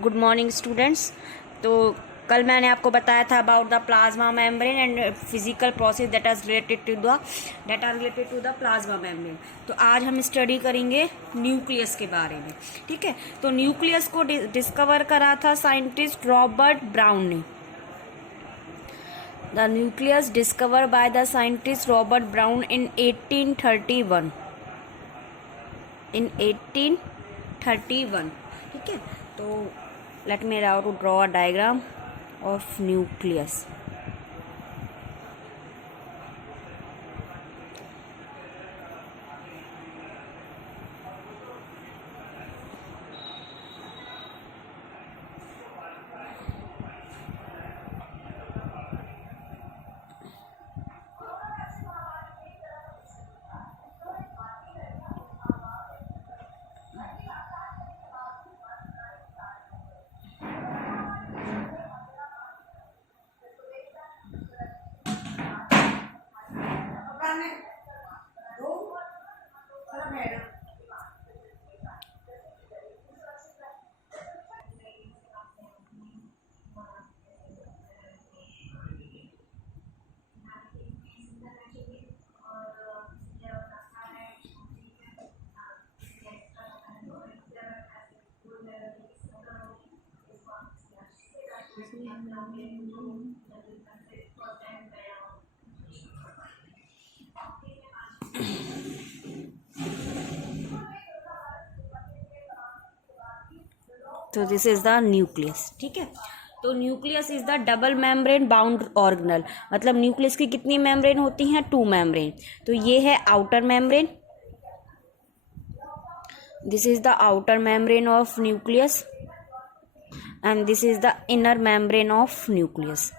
Good morning students. तो कल मैंने आपको बताया था about the plasma membrane and physical process that are related to the plasma membrane. तो आज हम स्टडी करेंगे न्यूक्लियस के बारे में। ठीक है, तो न्यूक्लियस को डिस्कवर करा था साइंटिस्ट रॉबर्ट ब्राउन ने। The nucleus discover by the scientist Robert brown इन 1831। ठीक है, तो let me now to draw a diagram of nucleus. तो दिस इज द न्यूक्लियस। ठीक है, तो nucleus is the double membrane bound organelle. मतलब nucleus की कितनी मेम्ब्रेन होती हैं? 2 मेम्ब्रेन। तो ये है outer membrane, this is the outer membrane of nucleus and this is the inner membrane of nucleus.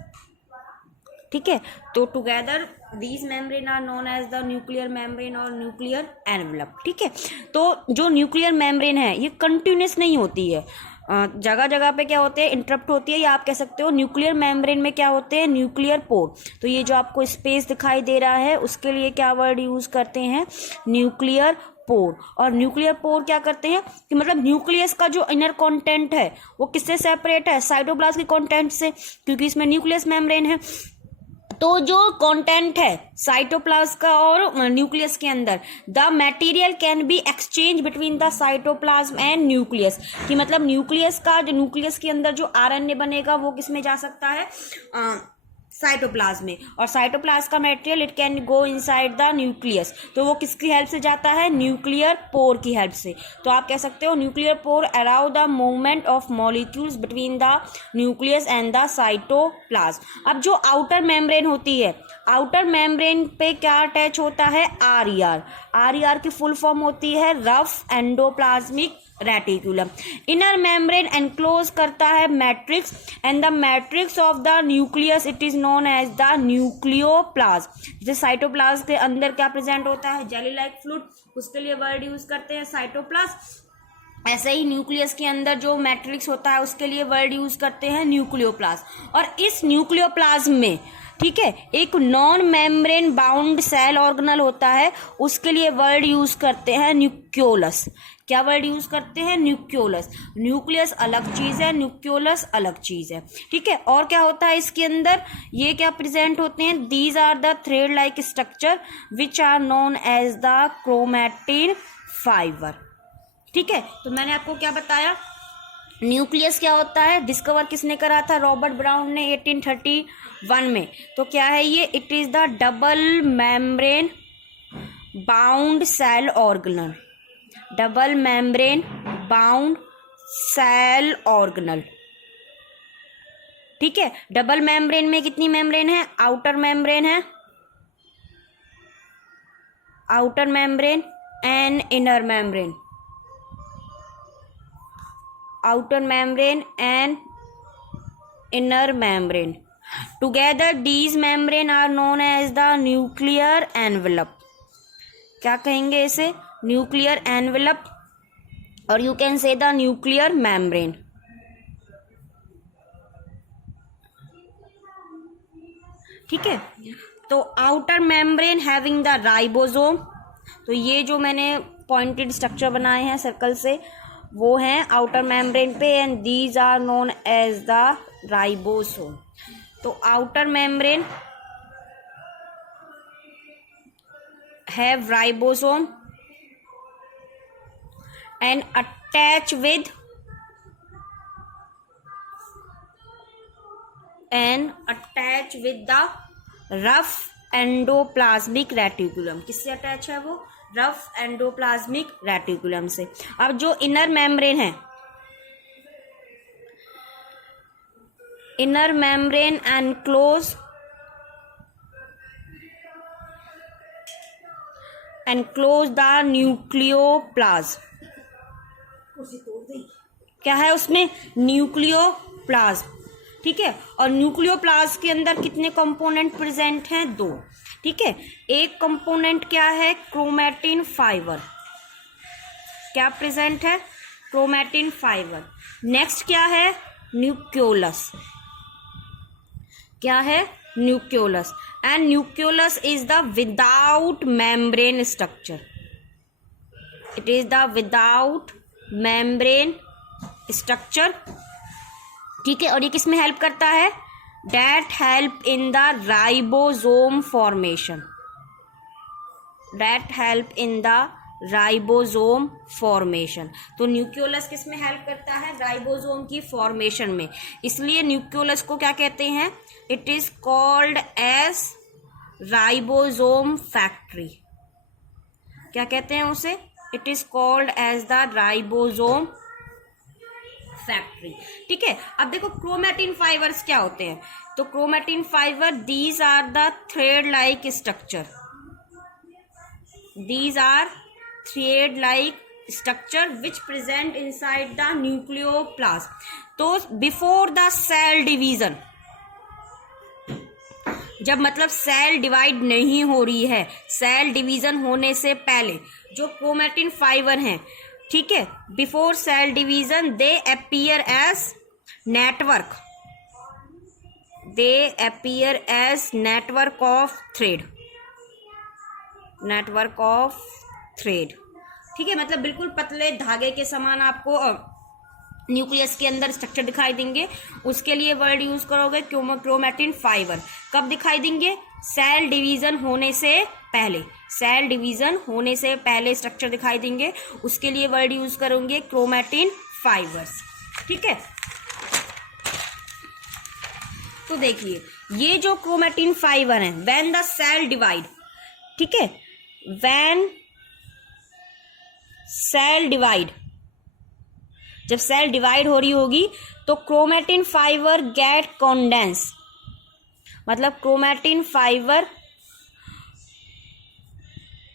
ठीक है, तो together these membrane are known as the nuclear membrane और न्यूक्लियर एनवलप। ठीक है, तो जो न्यूक्लियर मेम्ब्रेन है ये कंटिन्यूस नहीं होती है, जगह जगह पे क्या होते हैं, इंटरप्ट होती है, या आप कह सकते हो न्यूक्लियर मेम्ब्रेन में क्या होते हैं, न्यूक्लियर पोर। तो ये जो आपको स्पेस दिखाई दे रहा है उसके लिए क्या वर्ड यूज करते हैं? Nuclear pore. और न्यूक्लियर पोर क्या करते हैं कि मतलब न्यूक्लियस का जो इनर कंटेंट है वो किससे सेपरेट है? साइटोप्लाज्म के कंटेंट से, क्योंकि इसमें न्यूक्लियस मेम्ब्रेन है। तो जो कंटेंट है साइटोप्लाज्म का और न्यूक्लियस के अंदर, the material can be exchange between the cytoplasm and nucleus. कि मतलब न्यूक्लियस के अंदर जो आरएनए बनेगा वो किस में जा सकता है? साइटोप्लाज्म में। और साइटोप्लाज्म का material it can go inside the nucleus. तो वो किसकी हेल्प से जाता है? न्यूक्लियर पोर की हेल्प से। तो आप कह सकते हो nuclear pore allow the movement of molecules between the nucleus and the cytoplasm. अब जो आउटर मेम्ब्रेन होती है, आउटर मेम्ब्रेन पे क्या अटैच होता है? आरईआर। आरईआर की फुल फॉर्म होती है rough endoplasmic reticulum. Inner membrane enclose करता है matrix and the matrix of the nucleus it is known as the nucleoplasm. जैसे साइटोप्लाज्म के अंदर क्या प्रेजेंट होता है? जेली लाइक फ्लूइड, उसके लिए वर्ड यूज करते हैं साइटोप्लाज्म। ऐसे ही न्यूक्लियस के अंदर जो मैट्रिक्स होता है उसके लिए वर्ड यूज करते हैं न्यूक्लियोप्लाज्म। और इस न्यूक्लियोप्लाज्म में, ठीक है, एक non membrane bound cell organelle होता है, उसके लिए वर्ड यूज करते हैं न्यूक्लियोलस। क्या वर्ड यूज करते हैं? न्यूक्लियोलस। न्यूक्लियस अलग चीज है, न्यूक्लियोलस अलग चीज है। ठीक है, और क्या होता है इसके अंदर? ये क्या प्रेजेंट होते हैं? These are the thread like structure which are known as the chromatin fiber. ठीक है, तो मैंने आपको क्या बताया? न्यूक्लियस क्या होता है? डिस्कवर किसने करा था? रॉबर्ट ब्राउन ने 1831 में। तो क्या है ये? It is the double membrane bound cell organelle. Double membrane bound cell organelle. ठीक है, डबल मेम्ब्रेन में कितनी मेम्ब्रेन है? आउटर मेम्ब्रेन है, outer membrane and inner membrane, outer membrane and inner membrane. Together these membrane are known as the nuclear envelope. क्या कहेंगे इसे? Nuclear envelope, और you can say the nuclear membrane. ठीक है, तो outer membrane having the ribosome. तो ये जो मैंने पॉइंटेड स्ट्रक्चर बनाए हैं सर्कल से, वो हैं आउटर मेम्ब्रेन पे, and these are known as the ribosome. तो outer membrane have ribosome and attach with the rough endoplasmic reticulum। किससे अटैच है वो? रफ एंडोप्लाज्मिक रेटिकुलम से। अब जो इनर मेम्ब्रेन है, inner membrane enclose the nucleoplasm. क्या है उसमें? न्यूक्लियोप्लाज्म। ठीक है, और न्यूक्लियोप्लाज्म के अंदर कितने कंपोनेंट प्रेजेंट हैं? 2। ठीक है, एक कंपोनेंट क्या है? Chromatin fibre. क्या प्रेजेंट है? Chromatin fibre. नेक्स्ट क्या है? न्यूक्लियोलस। क्या है? Nucleolus. And nucleolus is the without membrane structure. It is the without membrane structure. ठीक है, और ये किस में हेल्प करता है? That help in the ribosome formation. That help in the ribosome formation. तो न्यूक्लियोलस किस में हेल्प करता है? राइबोसोम की फॉर्मेशन में। इसलिए न्यूक्लियोलस को क्या कहते हैं? It is called as ribosome factory. क्या कहते हैं उसे? It is called as the ribosome factory. ठीक है, अब देखो क्रोमैटिन फाइबर्स क्या होते हैं। तो chromatin fiber, these are the thread like structure. These are thread like structure which present inside the nucleoplasm. तो बिफोर द सेल डिवीजन, जब मतलब सेल डिवाइड नहीं हो रही है, सेल डिवीजन होने से पहले जो क्रोमैटिन फाइबर हैं, ठीक है, before cell division they appear as network. They appear as network of thread. Network of thread. ठीक है, मतलब बिल्कुल पतले धागे के समान आपको न्यूक्लियस के अंदर स्ट्रक्चर दिखाई देंगे। उसके लिए वर्ड यूज करोगे क्रोमैटिन फाइबर। कब दिखाई देंगे? सेल डिवीजन होने से पहले। सेल डिवीजन होने से पहले स्ट्रक्चर दिखाई देंगे, उसके लिए वर्ड यूज करोगे क्रोमैटिन फाइबर्स। ठीक है, तो देखिए ये जो क्रोमैटिन फाइबर है, व्हेन द सेल डिवाइड, ठीक है, व्हेन सेल डिवाइड, जब सेल डिवाइड हो रही होगी तो क्रोमैटिन फाइबर गेट कॉन्डेंस। मतलब क्रोमैटिन फाइबर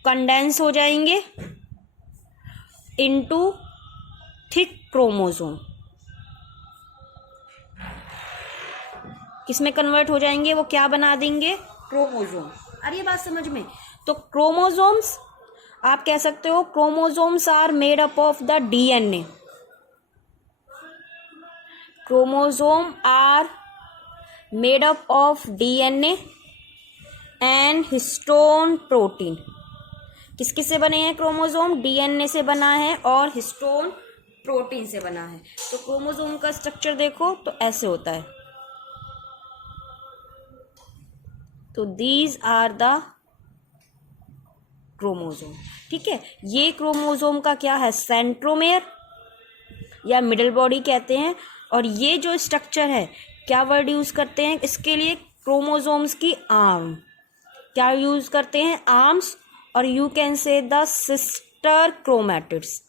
कंडेंस हो जाएंगे इनटू थिक क्रोमोसोम। किसमें कन्वर्ट हो जाएंगे? वो क्या बना देंगे? क्रोमोसोम। अरे ये बात समझ में? तो क्रोमोसोम्स आप कह सकते हो, chromosomes are made up of the DNA. Chromosome are made up of DNA and histone protein. किस किस से बने हैं क्रोमोसोम? डीएनए से बना है और हिस्टोन प्रोटीन से बना है। तो क्रोमोसोम का स्ट्रक्चर देखो तो ऐसे होता है। तो दीज आर द क्रोमोसोम। ठीक है, ये क्रोमोसोम का क्या है? सेंट्रोमेयर या मिडल बॉडी कहते हैं। और ये जो स्ट्रक्चर है, क्या वर्ड यूज करते हैं इसके लिए? क्रोमोसोम्स की आर्म। क्या यूज करते हैं? आर्म्स। और you can say the sister chromatids.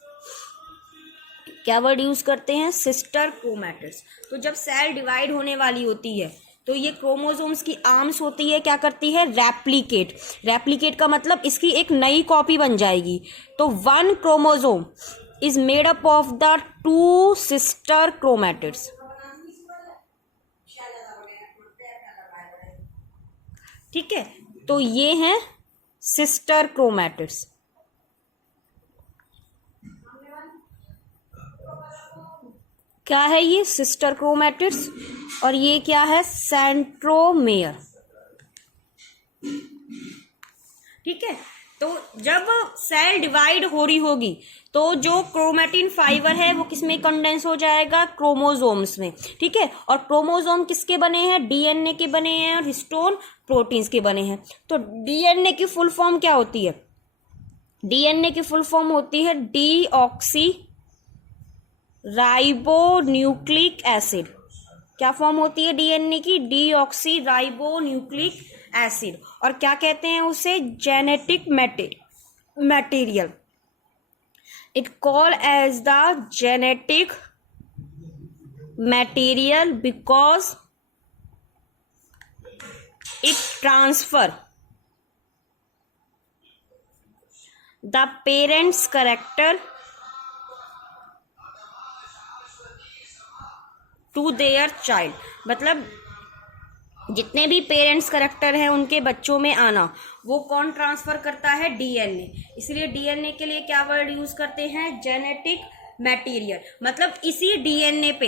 क्या वर्ड यूज करते हैं? Sister chromatids. तो जब सेल डिवाइड होने वाली होती है तो ये क्रोमोसोम्स की आर्म्स होती है, क्या करती है? रेप्लिकेट। रेप्लिकेट का मतलब इसकी एक नई कॉपी बन जाएगी। तो one chromosome is made up of the two sister chromatids. ठीक है, तो ये हैं सिस्टर क्रोमैटिड्स। क्या है ये? Sister chromatids. और ये क्या है? सेंट्रोमेयर। ठीक है, तो जब सेल डिवाइड हो रही होगी तो जो क्रोमेटिन फाइबर है वो किसमें कंडेंस हो जाएगा, क्रोमोसोम्स में, ठीक है। और क्रोमोसोम किसके बने हैं, डीएनए के बने हैं और हिस्टोन प्रोटीन्स के बने हैं। तो डीएनए की फुल फॉर्म क्या होती है, डीएनए की फुल फॉर्म होती है डीऑक्सी राइबोन्यूक्लिक एसिड। क्या फॉर्म होती है डीएनए की, डीऑक्सी राइबोन्यूक्लिक एसिड। और क्या कहते हैं उसे, genetic material. It called as the genetic material because it transfer the parents character to their child. मतलब जितने भी पेरेंट्स कैरेक्टर हैं उनके बच्चों में आना, वो कौन ट्रांसफर करता है, डीएनए। इसलिए डीएनए के लिए क्या वर्ड यूज करते हैं, जेनेटिक मटेरियल। मतलब इसी डीएनए पे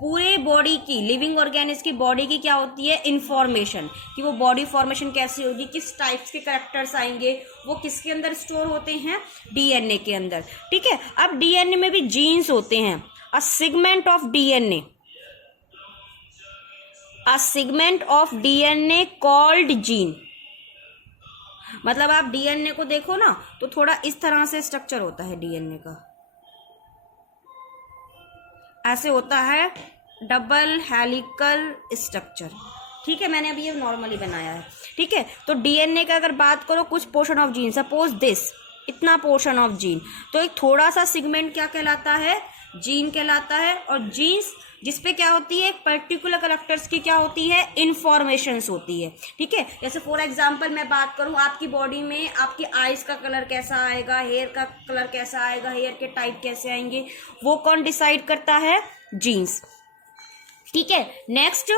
पूरे बॉडी की, लिविंग ऑर्गेनिज्म की बॉडी की क्या होती है, इंफॉर्मेशन, कि वो बॉडी फॉर्मेशन कैसी होगी, किस टाइप्स के कैरेक्टर्स आएंगे, वो किसके अंदर स्टोर होते हैं, डीएनए के अंदर, ठीक है। अब डीएनए में भी जीन्स होते हैं। A segment of DNA, a segment of DNA called gene. मतलब आप डीएनए को देखो ना तो थोड़ा इस तरह से स्ट्रक्चर होता है डीएनए का, ऐसे होता है डबल हेलिकल स्ट्रक्चर, ठीक है। मैंने अभी ये नॉर्मली बनाया है, ठीक है। तो डीएनए का अगर बात करो, कुछ portion of gene, suppose this, इतना पोर्शन ऑफ जीन, तो एक थोड़ा सा सेगमेंट क्या कहलाता है, जीन कहलाता है। और जीन्स जिसपे क्या होती है, पर्टिकुलर कैरेक्टर्स की क्या होती है, इंफॉर्मेशंस होती है, ठीक है। जैसे फॉर एग्जांपल मैं बात करूं, आपकी बॉडी में आपकी आईज का कलर कैसा आएगा, हेयर का कलर कैसा आएगा, हेयर के टाइप कैसे आएंगे, वो कौन डिसाइड करता है, जीन्स, ठीक है। नेक्स्ट,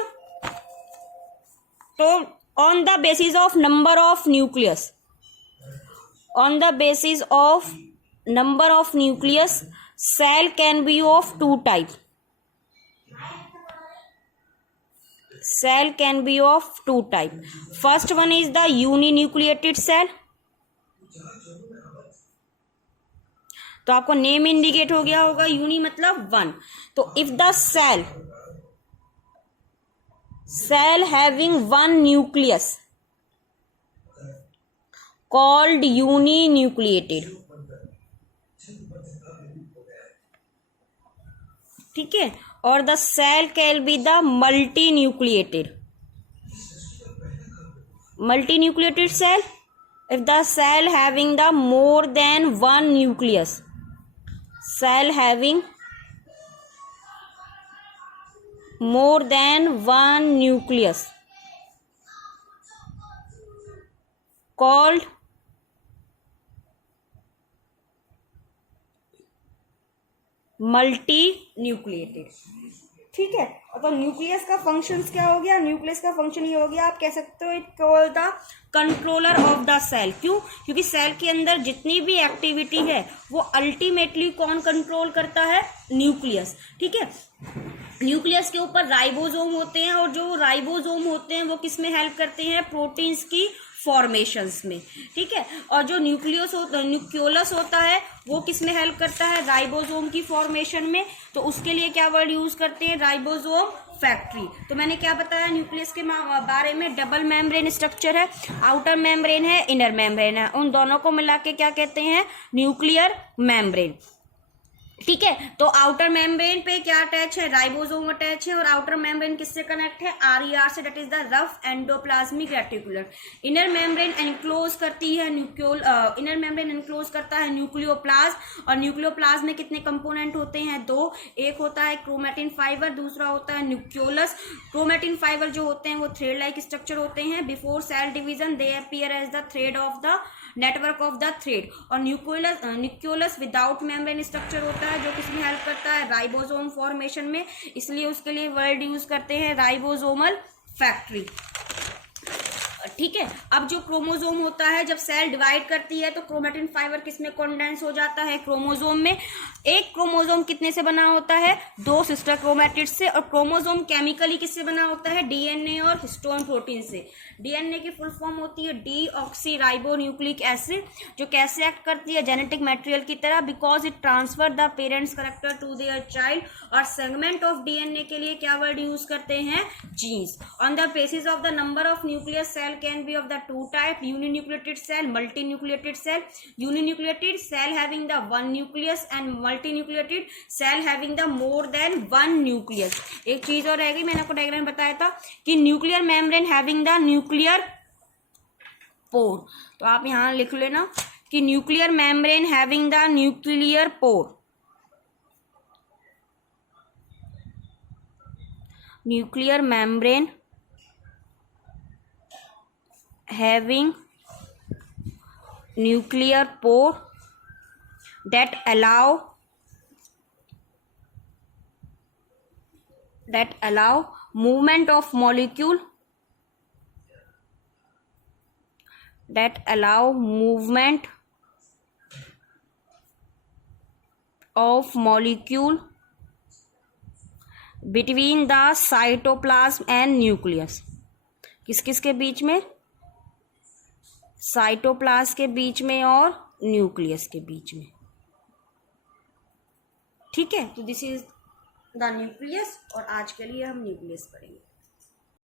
तो on the basis of number of nucleus, on the basis of number of nucleus cell can be of two type, cell can be of two type. First one is the uninucleated cell, तो आपको name indicate हो गया होगा, uni मतलब one. तो if the cell having one nucleus called uninucleated, ठीक है। और the cell can be the multi nucleated, multi nucleated cell if the cell having the more than one nucleus, cell having more than one nucleus called multi nucleated, ठीक है। तो nucleus का functions क्या हो गया, न्यूक्लियस का function ये हो गया, आप कह सकते हो it called the controller of the cell. क्यों, क्योंकि सेल के अंदर जितनी भी एक्टिविटी है वो अल्टीमेटली कौन कंट्रोल करता है, न्यूक्लियस, ठीक है। न्यूक्लियस के ऊपर राइबोसोम होते हैं और जो राइबोसोम होते हैं वो किस में हेल्प करते हैं, प्रोटीन्स की फॉर्मेशंस में, ठीक है। और जो न्यूक्लियोलस होता है वो किस में हेल्प करता है, राइबोसोम की फॉर्मेशन में। तो उसके लिए क्या वर्ड यूज करते हैं, राइबोसोम फैक्ट्री। तो मैंने क्या बताया न्यूक्लियस के बारे में, डबल मेम्ब्रेन स्ट्रक्चर है, आउटर मेम्ब्रेन है, इनर मेम्ब्रेन है, उन दोनों को मिला के क्या कहते हैं, न्यूक्लियर मेम्ब्रेन, ठीक है। तो आउटर मेम्ब्रेन पे क्या अटैच है, राइबोसोम अटैच है। और आउटर मेम्ब्रेन किससे कनेक्ट है, आरईआर से, that is the rough endoplasmic reticular. Inner membrane enclose करती है इनर मेम्ब्रेन एनक्लोज करता है न्यूक्लियोप्लाज्म। और न्यूक्लियोप्लाज्म में कितने कंपोनेंट होते हैं, दो, एक होता है क्रोमेटिन फाइबर, दूसरा होता है न्यूक्लियोलस। क्रोमेटिन फाइबर जो होते हैं वो थ्रेड लाइक स्ट्रक्चर होते हैं, before cell division they appear as the thread of the network of the thread. और न्यूक्लियोलस विदाउट मेम्ब्रेन स्ट्रक्चर होता है जो किसमें हेल्प करता है, राइबोसोम फॉर्मेशन में, इसलिए उसके लिए वर्ड यूज करते हैं राइबोसोमल फैक्ट्री, ठीक है। अब जो क्रोमोसोम होता है, जब सेल डिवाइड करती है तो क्रोमेटिन फाइबर किसमें कंडेंस हो जाता है, क्रोमोसोम में। एक क्रोमोसोम कितने से बना होता है, 2 सिस्टर क्रोमेटिड से। और क्रोमोसोम केमिकली किससे बना होता है, डीएनए और हिस्टोन प्रोटीन से। डीएनए की फुल फॉर्म होती है डीऑक्सीराइबोन्यूक्लिक एसिड, जो कैसे एक्ट करती है, जेनेटिक मटेरियल की तरह, because it transfer the parents character to their child. और सेगमेंट ऑफ डीएनए के लिए क्या वर्ड यूज करते हैं, genes. On the basis of the number of nucleus cell can be of the 2 type, uninucleated cell, multinucleated cell. Uninucleated cell having the 1 nucleus and multinucleated cell having the more than 1 nucleus. एक चीज और रह गई, मैंने आपको diagram बताया था कि nuclear membrane having the nuclear pore. तो आप यहां लिख लेना कि nuclear membrane having the nuclear pore, nuclear membrane having nuclear pore that allow movement of molecule, that allow movement of molecule between the cytoplasm and nucleus। किस किस के बीच में, साइटोप्लाज्म के बीच में और न्यूक्लियस के बीच में। ठीक है, तो दिस इज द न्यूक्लियस, और आज के लिए हम न्यूक्लियस पढ़ेंगे।